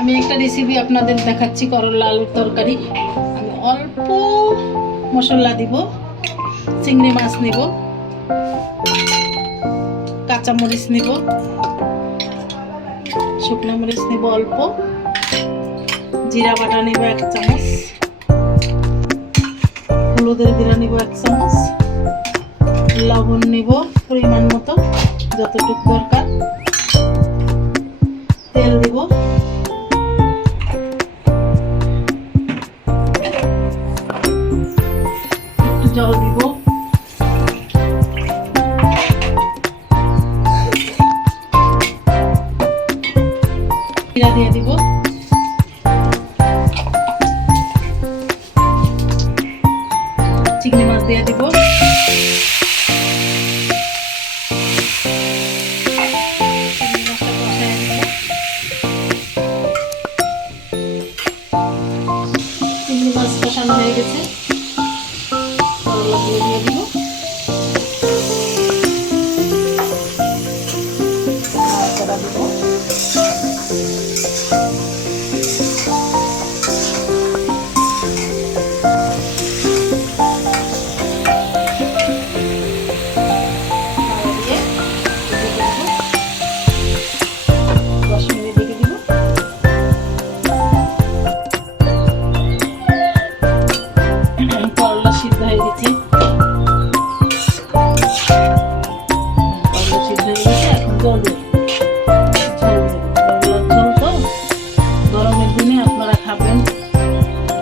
আমি একটা রেসিপি আপনাদের দেখাচ্ছি করলা আলুর তরকারি। আমি অল্প মশলা দিব, চিংড়ি মাছ নিব কাঁচা মরিচ নিব, শুকনো মরিচ নিব অল্প, জিরা বাটা নিব এক চামচ, হলুদের গুঁড়া নিব এক চামচ, লবণ নিব পরিমাণ মতো, যতটুকু দরকার। জল দিব দিয়ে দিব চিংড়ি মাছ দিয়ে দিব চিংড়ি মাছ কষানো হয়ে করলাগুলো দিয়ে দিব দিব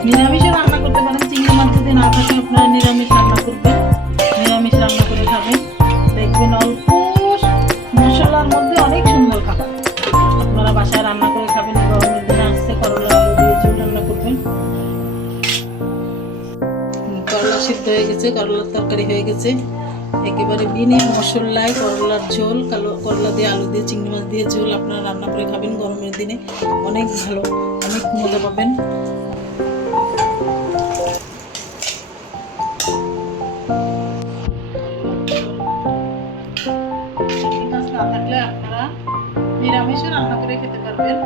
নিরামিষও রান্না করতে পারেন, চিংড়ি মাছ যদি না থাকে, আপনারা নিরামিষ রান্না করবেন। নিরামিষ রান্না করে খাবেন। দেখবেন অল্প মশলার মধ্যে অনেক সুন্দর খাবার। আপনারা বাসায় রান্না করে খাবেন গরমের দিনে আসছে করলা আলু দিয়ে ঝোল রান্না করবেন। করলা সিদ্ধ হয়ে গেছে, করলার তরকারি হয়ে গেছে। একেবারে বিনে মশলায় করলার ঝোল, কালো করলা দিয়ে আলু দিয়ে, চিংড়ি মাছ দিয়ে ঝোল আপনারা রান্না করে খাবেন গরমের দিনে। অনেক ভালো, অনেক মজা পাবেন। আপনারা নিরামিষও রান্না করে খেতে পারবেন।